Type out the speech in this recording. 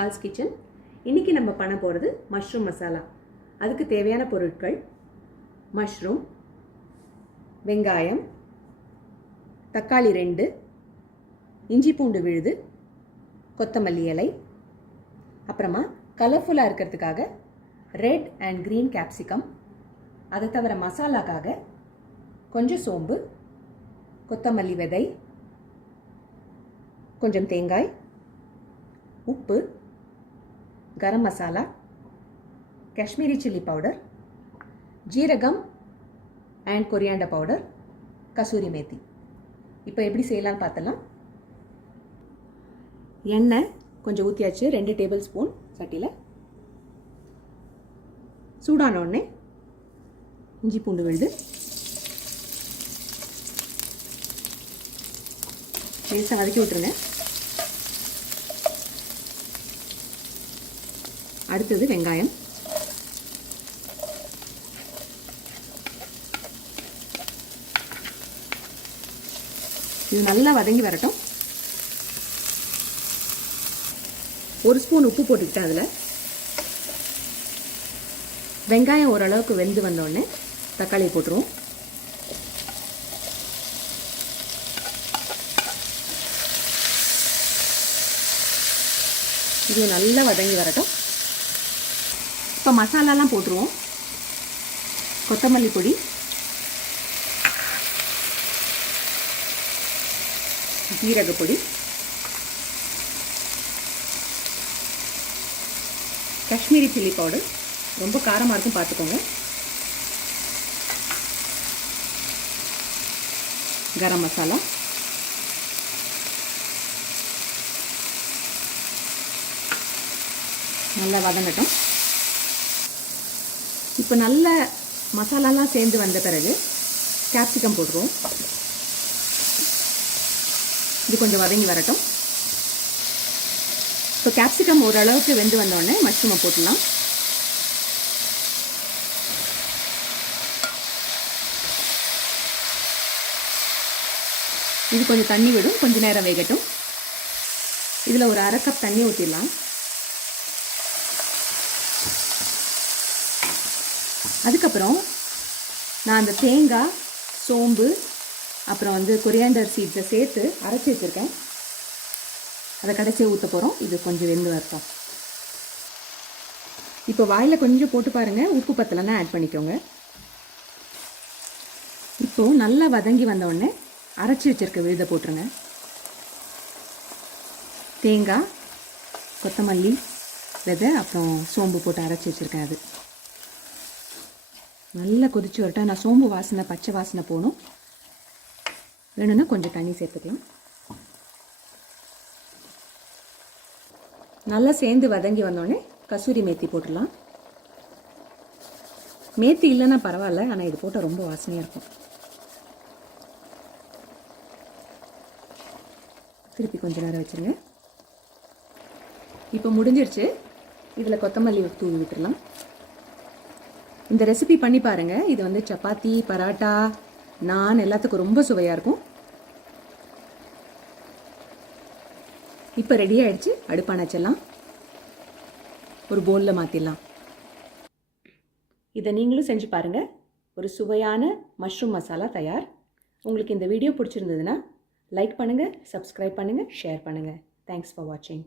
Charles kitchen. இன்றைக்கி நம்ம பண்ண போகிறது மஷ்ரூம் மசாலா. அதுக்கு தேவையான பொருட்கள்: மஷ்ரூம், வெங்காயம், தக்காளி 2, இஞ்சி பூண்டு விழுது, கொத்தமல்லி இலை, அப்புறமா கலர்ஃபுல்லாக இருக்கிறதுக்காக ரெட் அண்ட் க்ரீன் கேப்சிகம். அதை தவிர மசாலாக்காக கொஞ்சம் சோம்பு, கொத்தமல்லி விதை, கொஞ்சம் தேங்காய், உப்பு, கரம் மசாலா, காஷ்மீரி சில்லி பவுடர், ஜீரகம் and coriander powder, kasuri methi. இப்போ எப்படி செய்யலாம்னு பார்த்தலாம். எண்ணெய் கொஞ்சம் ஊற்றியாச்சு, 2 டேபிள் ஸ்பூன் சட்டியில். சூடான உடனே இஞ்சி பூண்டு விழுது, லேசாக வதக்கி விட்டுருங்க. அடுத்தது வெங்காயம், இது நல்லா வதங்கி வரட்டும். 1 ஸ்பூன் உப்பு போட்டுக்கிட்டேன். அதில் வெங்காயம் ஓரளவுக்கு வெந்து வந்தோடனே தக்காளியை போட்டுருவோம். இது நல்லா வதங்கி வரட்டும். இப்போ மசாலாலாம் போட்டுருவோம். கொத்தமல்லி பொடி, ஜீரக பொடி, காஷ்மீரி சில்லி பவுடர், ரொம்ப காரமாக இருக்கும் பார்த்துக்கோங்க, கரம் மசாலா, நல்லா வதங்கட்டும். இப்போ நல்ல மசாலாலாம் சேர்ந்து வந்த பிறகு கேப்சிகம் போட்டுருவோம். இது கொஞ்சம் வதங்கி வரட்டும். இப்போ கேப்சிகம் ஓரளவுக்கு வெந்து வந்தோடனே மஷ்ரூமை போட்டுடலாம். இது கொஞ்சம் தண்ணி விடும், கொஞ்சம் நேரம் வேகட்டும். இதில் ஒரு 1/2 கப் தண்ணி ஊற்றிடலாம். அதுக்கப்புறம் நான் அந்த தேங்காய், சோம்பு, அப்புறம் கொரியாண்டர் சீட்ஸை சேர்த்து அரைச்சி வச்சுருக்கேன். அதை கடைசியாக ஊற்ற போகிறோம். இது கொஞ்சம் வெந்து வரட்டும். இப்போ வாயில் கொஞ்சம் போட்டு பாருங்கள், உப்பு பத்தலைன்னா ஆட் பண்ணிக்கோங்க. இப்போது நல்லா வதங்கி வந்தோடனே அரைச்சி வச்சுருக்க விழுதை போட்டுருங்க. தேங்காய், கொத்தமல்லி விதை, அப்புறம் சோம்பு போட்டு அரைச்சி வச்சுருக்கேன். அது நல்லா கொதிச்சு வரட்டும். நான் சோம்பு வாசனை, பச்சை வாசனை போகணும். வேணும்னா கொஞ்சம் தண்ணி சேர்த்துக்கலாம். நல்லா சேர்ந்து வதங்கி வந்தோடனே கசூரி மேத்தி போட்டுடலாம். மேத்தி இல்லைன்னா பரவாயில்ல, ஆனால் இது போட்டால் ரொம்ப வாசனையாக இருக்கும். திருப்பி கொஞ்சம் நேரம் வச்சுருங்க. இப்போ முடிஞ்சிருச்சு. இதில் கொத்தமல்லி தூவி விட்டுடலாம். இந்த ரெசிபி பண்ணி பாருங்கள். இது சப்பாத்தி, பராட்டா, நான் எல்லாத்துக்கும் ரொம்ப சுவையாக இருக்கும். இப்போ ரெடி ஆகிடுச்சு. அடுப்பான வச்சிடலாம். ஒரு பவுலில் மாற்றிடலாம். இதை நீங்களும் செஞ்சு பாருங்கள். ஒரு சுவையான மஷ்ரூம் மசாலா தயார். உங்களுக்கு இந்த வீடியோ பிடிச்சிருந்ததுன்னா லைக் பண்ணுங்கள், சப்ஸ்கிரைப் பண்ணுங்கள், ஷேர் பண்ணுங்கள். தேங்க்ஸ் ஃபார் வாட்சிங்.